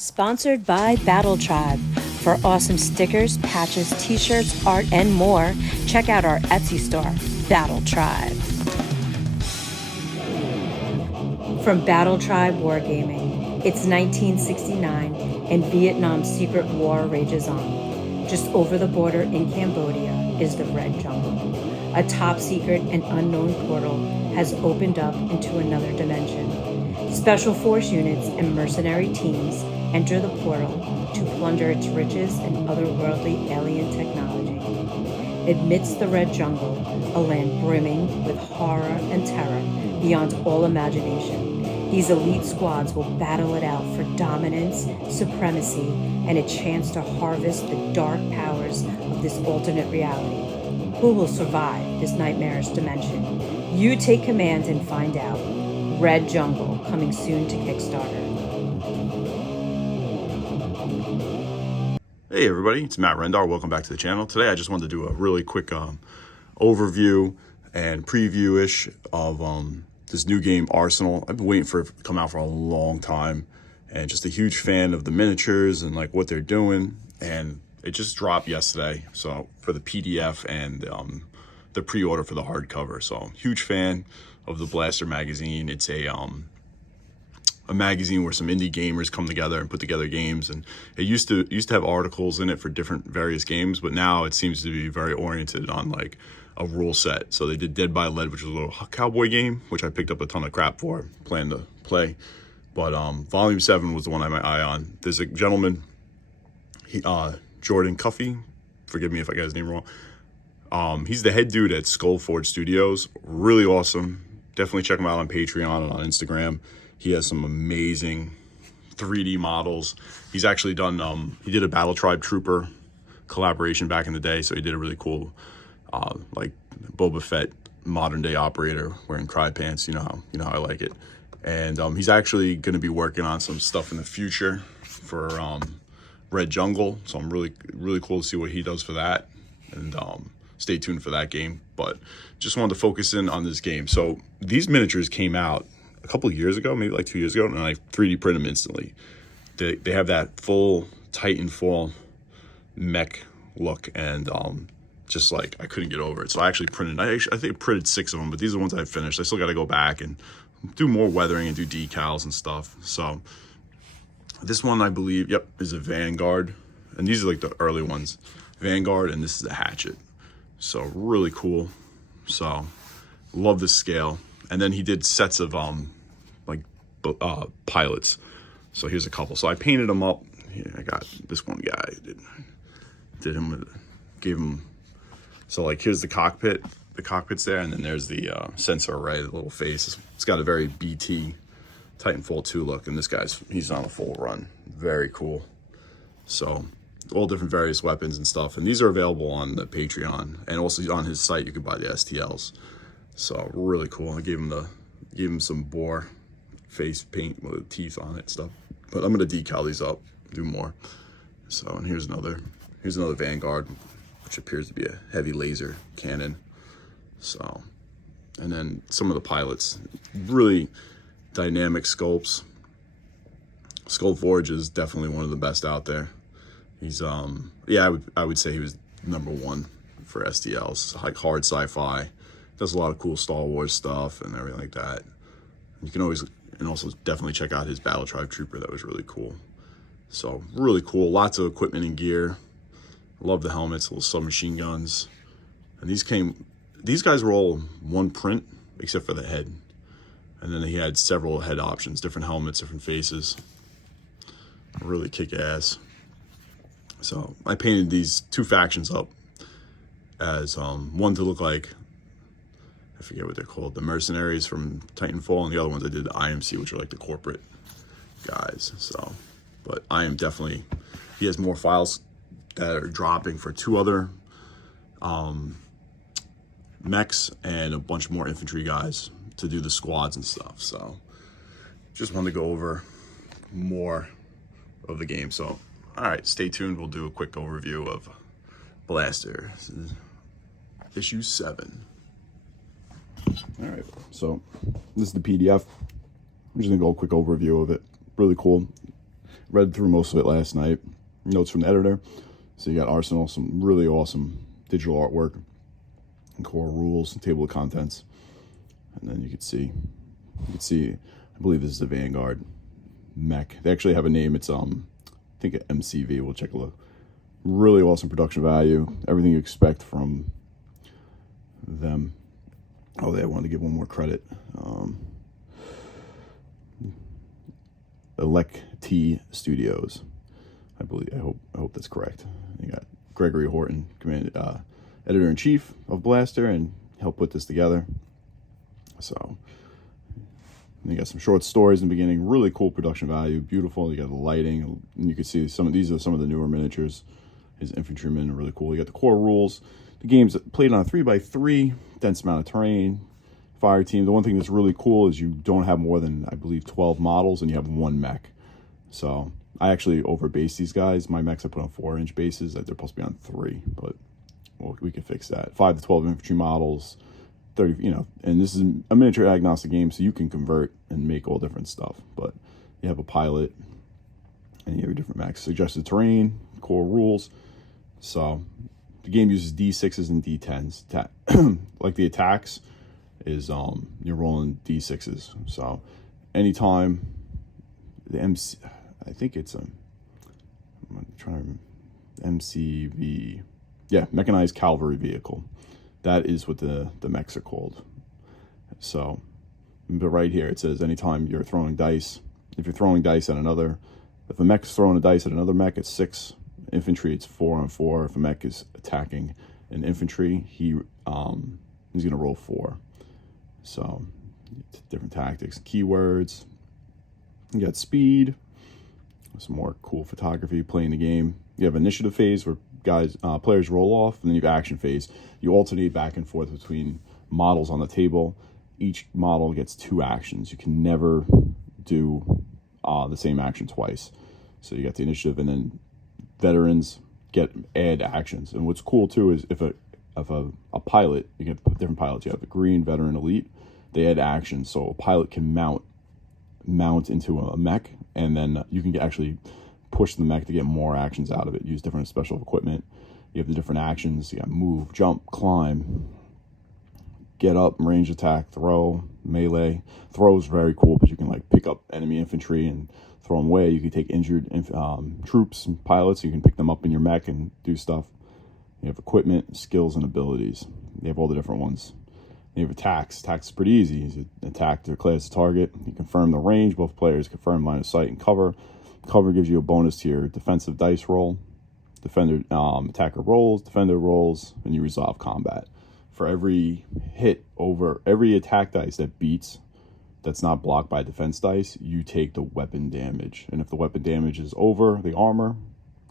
Sponsored by Battle Tribe. For awesome stickers, patches, t-shirts, art, and more, check out our Etsy store, Battle Tribe. From Battle Tribe Wargaming, it's 1969 and Vietnam's secret war rages on. Just over the border in Cambodia is the Red Jungle. A top secret and unknown portal has opened up into another dimension. Special force units and mercenary teams enter the portal to plunder its riches and otherworldly alien technology. Amidst the Red Jungle, a land brimming with horror and terror beyond all imagination, these elite squads will battle it out for dominance, supremacy, and a chance to harvest the dark powers of this alternate reality. Who will survive this nightmarish dimension? You take command and find out. Red Jungle, coming soon to Kickstarter. Hey everybody, it's Matt Rendar. Welcome back to the channel. Today I just wanted to do a really quick overview and preview-ish of this new game, Arsenal. I've been waiting for it to come out for a long time, and just a huge fan of the miniatures and like what they're doing. And it just dropped yesterday, so for the PDF and the pre-order for the hardcover. So huge fan of the Blaster magazine. It's a magazine where some indie gamers come together and put together games, and it used to have articles in it for different various games, but now it seems to be very oriented on like a rule set. So they did Dead by Lead, which was a little cowboy game, which I picked up a ton of crap for, plan to play. But Volume 7 was the one I had my eye on. There's a gentleman, Jordan Cuffey, forgive me if I got his name wrong. He's the head dude at Skullforge Studios. Really awesome. Definitely check him out on Patreon and on Instagram. He has some amazing 3D models. He's actually done, he did a Battle Tribe Trooper collaboration back in the day, so he did a really cool, like Boba Fett modern day operator wearing cry pants. You know how I like it. And he's actually going to be working on some stuff in the future for Red Jungle, so I'm really cool to see what he does for that, and stay tuned for that game. But just wanted to focus in on this game. So these miniatures came out a couple of years ago, maybe like 2 years ago, and I 3D print them instantly. They have that full Titanfall mech look, and just like I couldn't get over it. So I actually printed, I think I printed 6 of them, but these are the ones I finished. I still got to go back and do more weathering and do decals and stuff. So this one, I believe, yep, is a Vanguard, and these are like the early ones, Vanguard, and this is a Hatchet. So really cool. So love this scale. And then he did sets of like pilots. So here's a couple. So I painted them up. Here, I got this one guy. Did him, gave him. So like here's the cockpit. The cockpit's there, and then there's the sensor array, the little face. It's got a very BT Titanfall 2 look, and this he's on a full run. Very cool. So all different various weapons and stuff, and these are available on the Patreon, and also on his site you can buy the STLs. So really cool. I gave him some boar face paint with teeth on it stuff, but I'm gonna decal these up, do more. So, and here's another Vanguard, which appears to be a heavy laser cannon. So, and then some of the pilots, really dynamic sculpts. Skullforge is definitely one of the best out there. He's yeah, I would say he was #1 for STLs, like hard sci-fi. Does a lot of cool Star Wars stuff and everything like that. You can always, and also definitely check out his Battle Tribe Trooper. That was really cool. So really cool. Lots of equipment and gear. Love the helmets, little submachine guns. And these guys were all one print except for the head. And then he had several head options, different helmets, different faces. Really kick ass. So I painted these 2 factions up as one to look like, I forget what they're called, the mercenaries from Titanfall, and the other ones I did the IMC, which are like the corporate guys. So, but I am definitely, he has more files that are dropping for 2 other mechs and a bunch more infantry guys to do the squads and stuff. So just wanted to go over more of the game. So all right, stay tuned. We'll do a quick overview of Blaster. This is issue 7. All right, so this is the PDF. I'm just gonna go a quick overview of it. Really cool. Read through most of it last night. Notes from the editor. So you got Arsenal, some really awesome digital artwork, and core rules, and table of contents. And then you can see, I believe this is the Vanguard Mech. They actually have a name. It's I think MCV. We'll check a look. Really awesome production value. Everything you expect from them. Oh, I wanted to give one more credit. Elect T Studios, I believe. I hope that's correct. You got Gregory Horton, editor in chief of Blaster, and helped put this together. So you got some short stories in the beginning. Really cool production value. Beautiful. You got the lighting, and you can see these are some of the newer miniatures. His infantrymen are really cool. You got the core rules. The game's played on a 3x3, dense amount of terrain. Fireteam. The one thing that's really cool is you don't have more than, I believe, 12 models, and you have one mech. So I actually overbased these guys. My mechs I put on 4-inch bases. They're supposed to be on 3, but we can fix that. 5 to 12 infantry models, 30. And this is a miniature agnostic game, so you can convert and make all different stuff. But you have a pilot, and you have your different mechs. Suggested terrain, core rules. So the game uses D6s and D10s. Like the attacks is you're rolling D6s. So anytime the MC, I think it's I'm trying to MCV, yeah, mechanized cavalry vehicle. That is what the mechs are called. So, but right here it says anytime you're throwing dice, if you're throwing dice at another, if a mech's throwing a dice at another mech, it's 6. Infantry, it's 4-on-4. If a mech is attacking an infantry, he's gonna roll 4. So different tactics, keywords. You got speed, some more cool photography, playing the game. You have initiative phase where players roll off, and then you have action phase. You alternate back and forth between models on the table. Each model gets 2 actions. You can never do the same action twice. So you got the initiative, and then veterans add actions. And what's cool too is if a pilot, you get different pilots. You have the green, veteran, elite. They add actions, so a pilot can mount into a mech, and then you can actually push the mech to get more actions out of it. Use different special equipment. You have the different actions. You got move, jump, climb, get up, range attack, throw, melee. Throw is very cool because you can like pick up enemy infantry and throw them away. You can take injured troops and pilots. You can pick them up in your mech and do stuff. You have equipment, skills, and abilities. You have all the different ones. You have attacks. Attacks is pretty easy. You attack to declare its target. You confirm the range. Both players confirm line of sight and cover. Cover gives you a bonus to your defensive dice roll. Defender, attacker rolls, defender rolls, and you resolve combat. For every hit over every attack dice that beats, that's not blocked by defense dice, you take the weapon damage. And if the weapon damage is over the armor,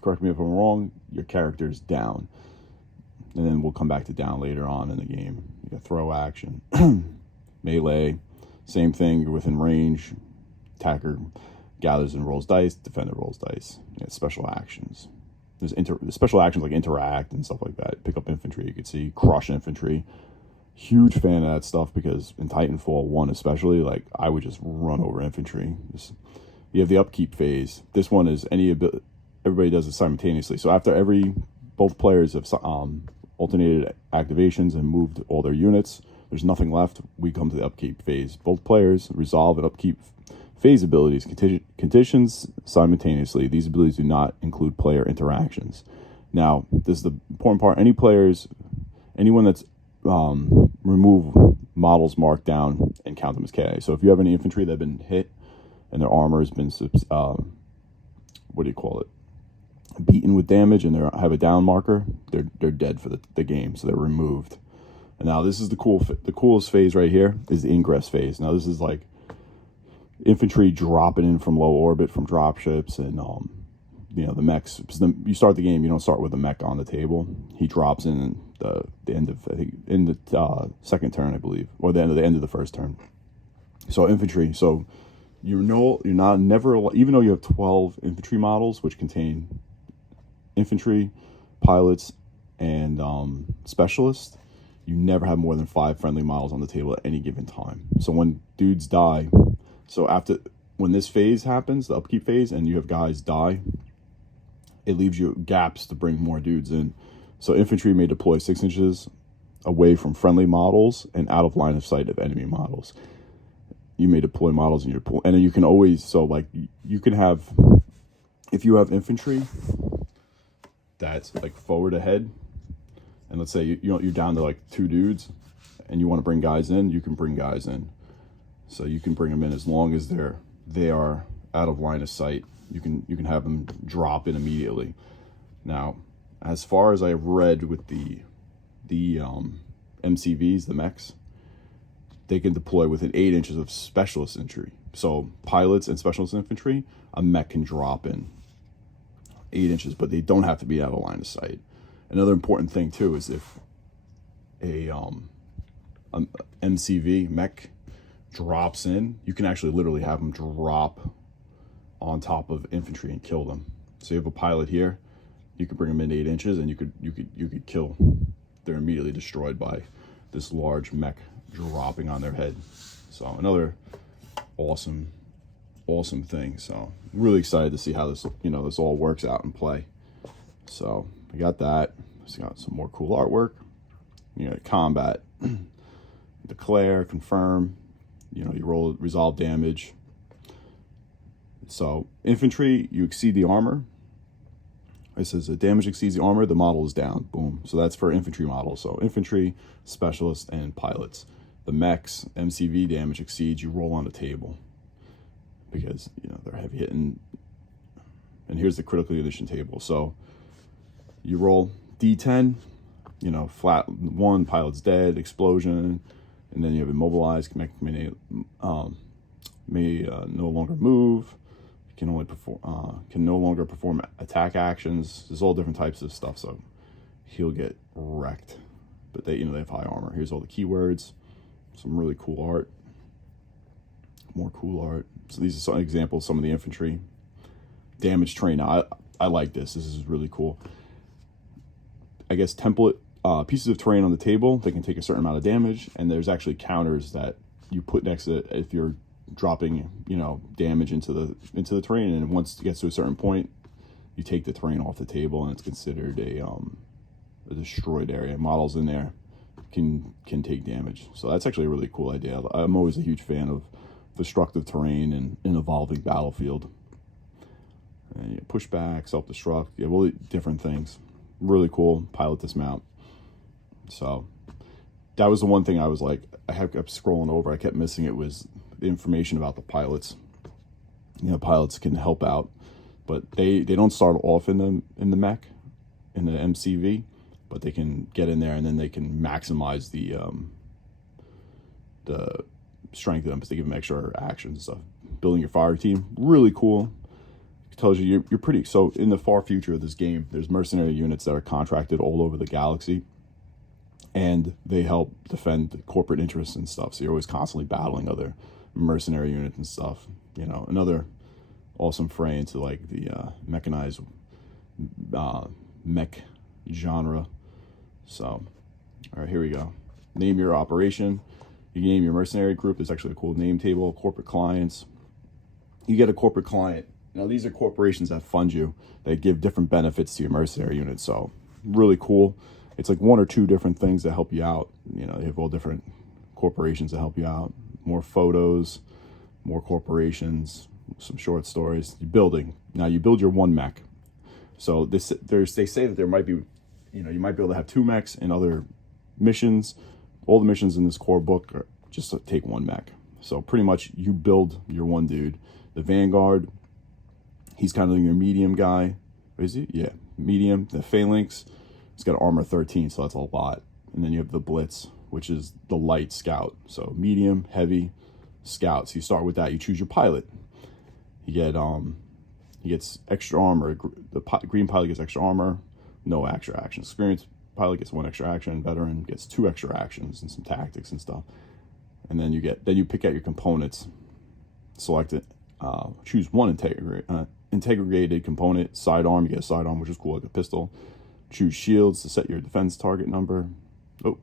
correct me if I'm wrong, your character's down. And then we'll come back to down later on in the game. You got throw action, melee, same thing. You're within range. Attacker gathers and rolls dice. Defender rolls dice. You got special actions. There's special actions like interact and stuff like that. Pick up infantry. You can see crush infantry. Huge fan of that stuff because in Titanfall 1 especially, like I would just run over infantry. You have the upkeep phase. This one is everybody does it simultaneously. So after both players have alternated activations and moved all their units, there's nothing left. We come to the upkeep phase. Both players resolve and upkeep phase abilities, conditions simultaneously. These abilities do not include player interactions. Now, this is the important part. Anyone that's remove models marked down and count them as KA. So if you have any infantry that have been hit and their armor has been beaten with damage, and they have a down marker, they're dead for the game, so they're removed. And now this is the coolest phase right here is the Ingress phase. Now this is like infantry dropping in from low orbit from dropships, and the mechs. You start the game, you don't start with the mech on the table. He drops in the end of, I think, in the second turn, I believe, or the end of the first turn. So infantry. So you're never, even though you have 12 infantry models, which contain infantry, pilots, and specialists, you never have more than 5 friendly models on the table at any given time. So when dudes die, so after when this phase happens, the upkeep phase, and you have guys die, it leaves you gaps to bring more dudes in. So infantry may deploy 6 inches away from friendly models and out of line of sight of enemy models. You may deploy models in your pool, and then you can always, so like you can have, if you have infantry that's like forward ahead, and let's say you're down to like 2 dudes, and you want to bring guys in, you can bring guys in. So you can bring them in as long as they are out of line of sight. You can have them drop in immediately. Now, as far as I have read with the MCVs, the mechs, they can deploy within 8 inches of specialist infantry. So pilots and specialist infantry, a mech can drop in 8 inches, but they don't have to be out of line of sight. Another important thing too is if a MCV mech drops in, you can actually literally have them drop on top of infantry and kill them. So you have a pilot here, you could bring them in 8 inches, and you could kill. They're immediately destroyed by this large mech dropping on their head. So another awesome thing. So really excited to see how this this all works out in play. So we got that. It's got some more cool artwork. Combat, declare, confirm. You roll resolve damage. So infantry, you exceed the armor. It says the damage exceeds the armor, the model is down. Boom. So that's for infantry models. So infantry, specialists, and pilots. The mechs, MCV damage exceeds, you roll on the table because they're heavy hitting. And here's the critical condition table. So you roll D10, flat 1, pilot's dead, explosion, and then you have immobilized, mech may no longer move, can no longer perform attack actions. There's all different types of stuff, so he'll get wrecked. But they have high armor. Here's all the keywords, some really cool art, more cool art. So these are some examples, some of the infantry. Damage train. Now, I like this. This is really cool. I guess template pieces of terrain on the table, they can take a certain amount of damage, and there's actually counters that you put next to it if you're dropping damage into the terrain, and once it gets to a certain point, you take the terrain off the table, and it's considered a destroyed area. Models in there can take damage. So that's actually a really cool idea. I'm always a huge fan of destructive terrain and an evolving battlefield. And pushback, self-destruct, really different things. Really cool. Pilot dismount. So that was the one thing I was like, I kept scrolling over, I kept missing it, was the information about the pilots. Pilots can help out, but they don't start off in the mech, in the MCV, but they can get in there, and then they can maximize the strength of them because they give them extra actions and stuff. Building your fire team, really cool. It tells you you're pretty. So in the far future of this game, there's mercenary units that are contracted all over the galaxy, and they help defend corporate interests and stuff. So you're always constantly battling other mercenary units and stuff. Another awesome fray into like the mechanized mech genre. So, all right, here we go. Name your operation. You name your mercenary group. There's actually a cool name table. Corporate clients. You get a corporate client. Now, these are corporations that fund you. They give different benefits to your mercenary unit. So, really cool. It's like 1 or 2 different things that help you out. They have all different corporations that help you out. More photos, more corporations, some short stories. You're building. Now, you build your 1 mech. So they say that there might be, you might be able to have 2 mechs in other missions. All the missions in this core book are just to take 1 mech. So pretty much you build your 1 dude. The Vanguard, he's kind of your medium guy. Is he? Yeah, medium. The Phalanx, he's got armor 13, so that's a lot. And then you have the Blitz, which is the light scout. So medium, heavy, scout. So you start with that. You choose your pilot. He gets extra armor. The green pilot gets extra armor, no extra action. Experienced pilot gets 1 extra action. Veteran gets 2 extra actions and some tactics and stuff. And then you pick out your components. Select it. Choose 1 integrated component. Sidearm, you get a sidearm, which is cool, like a pistol. Choose shields to set your defense target number. Oh,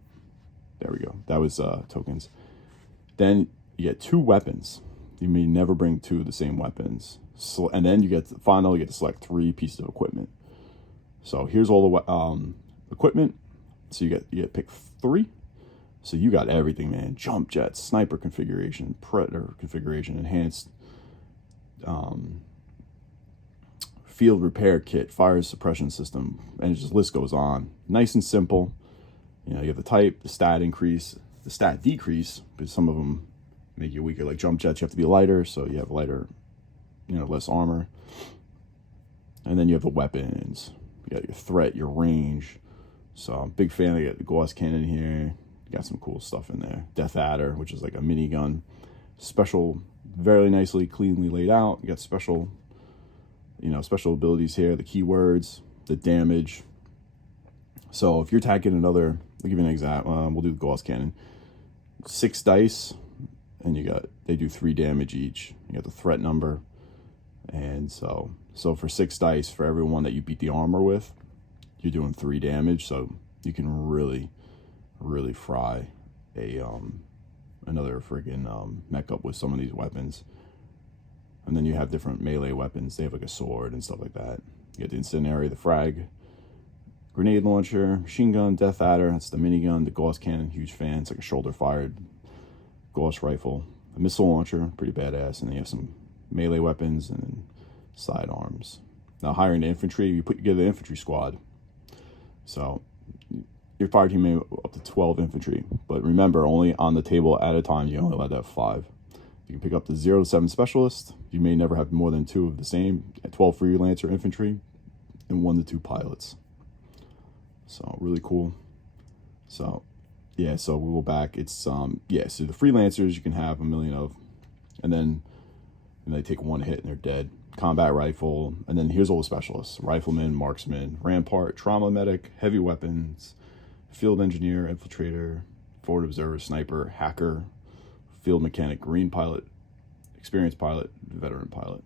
there we go. That was tokens. Then you get 2 weapons. You may never bring 2 of the same weapons. And then you get to select 3 pieces of equipment. So here's all the equipment. So you get to pick 3. So you got everything, man. Jump jets, sniper configuration, predator configuration, enhanced field repair kit, fire suppression system, and it just list goes on. Nice and simple. You have the type, the stat increase, the stat decrease, because some of them make you weaker. Like jump jets, you have to be lighter, so you have lighter, less armor. And then you have the weapons. You got your threat, your range. So I'm a big fan of the Gauss cannon here. You got some cool stuff in there. Death Adder, which is like a minigun. Special, very nicely, cleanly laid out. You got special, special abilities here. The keywords, the damage. So if you're attacking another, I'll give you an example. We'll do the Gauss cannon. 6 dice, and they do 3 damage each. You got the threat number, and so for 6 dice for every one that you beat the armor with, you're doing 3 damage. So you can really fry another friggin' mech up with some of these weapons. And then you have different melee weapons. They have like a sword and stuff like that. You get the incendiary, the frag, grenade launcher, machine gun, Death Adder, that's the minigun, the Gauss cannon, huge fan. It's like a shoulder-fired Gauss rifle. A missile launcher, pretty badass. And then you have some melee weapons and then sidearms. Now hiring the infantry, you put together the infantry squad. So your fire team may up to 12 infantry, but remember, only on the table at a time, you're only allowed to have 5. You can pick up the 0 to 7 specialist. You may never have more than 2 of the same. 12 freelancer infantry, and 1 to 2 pilots. So really cool. So yeah, so we go back. It's so the freelancers you can have 1 million of, and they take 1 hit and they're dead. Combat rifle, and then here's all the specialists: rifleman, marksman, rampart, trauma medic, heavy weapons, field engineer, infiltrator, forward observer, sniper, hacker, field mechanic, green pilot, experienced pilot, veteran pilot.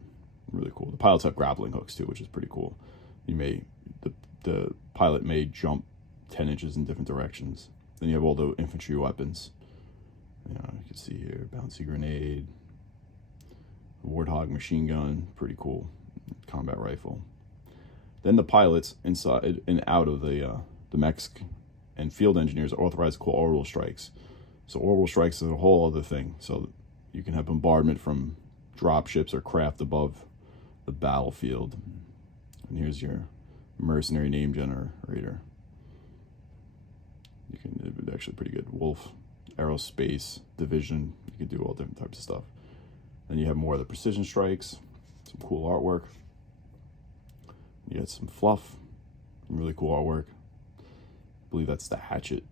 Really cool. The pilots have grappling hooks too, which is pretty cool. The pilot may jump 10 inches in different directions. Then you have all the infantry weapons. You can see here, bouncy grenade, Warthog machine gun, pretty cool. Combat rifle. Then the pilots inside and out of the mechs and field engineers are authorized to call orbital strikes. So orbital strikes is a whole other thing. So you can have bombardment from drop ships or craft above the battlefield. And here's your mercenary name generator. It's actually pretty good. Wolf, aerospace, division. You can do all different types of stuff. Then you have more of the precision strikes, some cool artwork. You got some fluff, some really cool artwork. I believe that's the hatchet,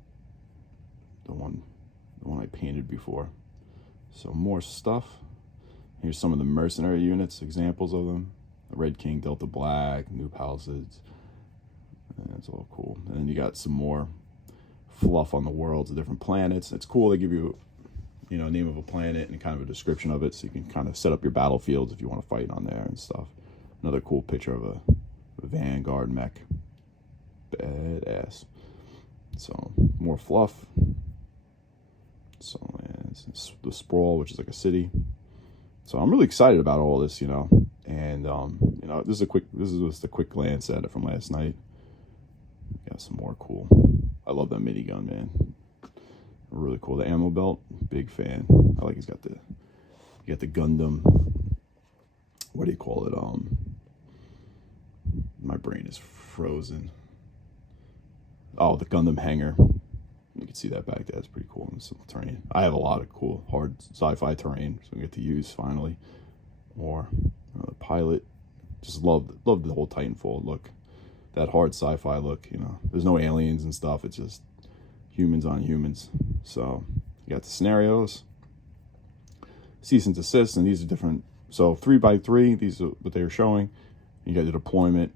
the one I painted before. So more stuff. Here's some of the mercenary units, examples of them. The Red King, Delta Black, New Palisades. And that's all cool. And then you got some more fluff on the worlds, the different planets. It's cool. They give you a name of a planet and kind of a description of it, so you can kind of set up your battlefields if you want to fight on there and stuff. Another cool picture of a Vanguard mech. Badass. So more fluff. So it's the sprawl, which is like a city. So I'm really excited about all this, and this is just a quick glance at it from last night. Got some more cool. I love that minigun, man. Really cool. The ammo belt, big fan. I like you got the Gundam. What do you call it? My brain is frozen. Oh, the Gundam hangar. You can see that back there. It's pretty cool in some terrain. I have a lot of cool hard sci-fi terrain, so we get to use finally. More the pilot. Just love the whole Titanfall look. That hard sci-fi look. There's no aliens and stuff. It's just humans on humans. So you got the scenarios, cease and desist, and these are different. So 3x3, these are what they're showing. You got the deployment.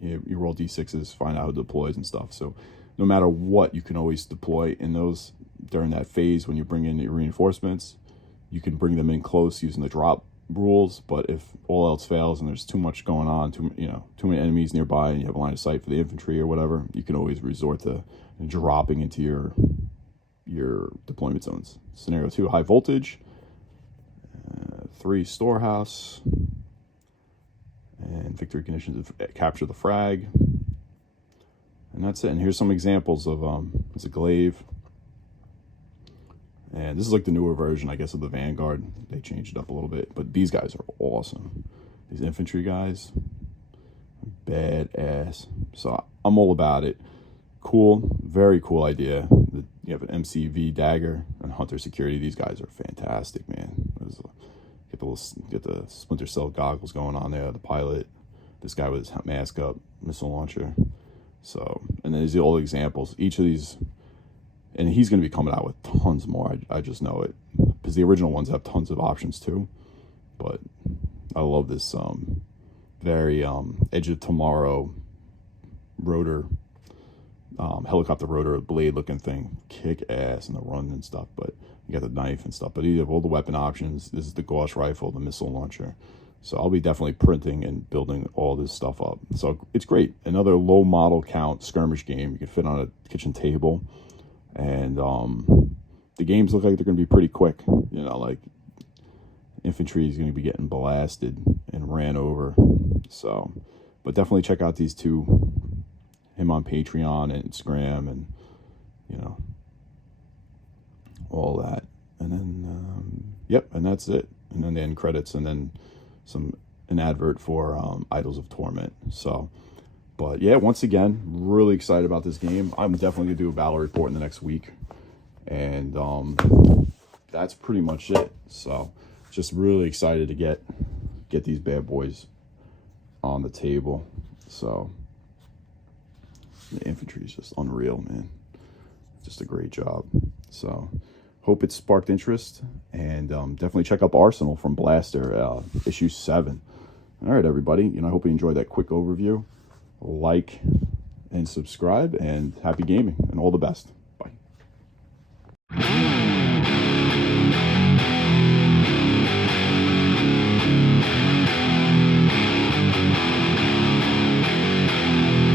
You roll d6s, find out how it deploys and stuff. So no matter what, you can always deploy in those during that phase. When you bring in your reinforcements, you can bring them in close using the drop rules. But if all else fails and there's too much going on, too many enemies nearby, and you have a line of sight for the infantry or whatever, you can always resort to dropping into your deployment zones. Scenario 2, high voltage. 3 storehouse. And victory conditions to capture the frag. And that's it. And here's some examples of, it's a glaive. And this is like the newer version, I guess, of the Vanguard. They changed it up a little bit. But these guys are awesome. These infantry guys, badass. So I'm all about it. Cool, very cool idea. You have an MCV dagger and Hunter security. These guys are fantastic, man. Get the Splinter Cell goggles going on there. The pilot, this guy with his mask up, missile launcher. So, and then there's all the examples. Each of these, and he's going to be coming out with tons more. I just know it, because the original ones have tons of options too. But I love this very Edge of Tomorrow rotor, helicopter rotor blade looking thing. Kick ass in the run and stuff. But you got the knife and stuff. But you have all the weapon options. This is the Gauss rifle, the missile launcher. So I'll be definitely printing and building all this stuff up. So it's great. Another low model count skirmish game. You can fit on a kitchen table. And the games look like they're going to be pretty quick. You know, like infantry is going to be getting blasted and ran over. So, but definitely check out these two. Him on Patreon and Instagram and, you know, all that. And then, yep, and that's it. And then the end credits and then an advert for Idols of Torment. So, but yeah, once again, really excited about this game. I'm definitely going to do a battle report in the next week. And that's pretty much it. So, just really excited to get these bad boys on the table. So, the infantry is just unreal, man. Just a great job. So, hope it sparked interest. And definitely check out Arsenal from Blaster, issue 7. All right, everybody. You know, I hope you enjoyed that quick overview. Like and subscribe, and happy gaming, and all the best.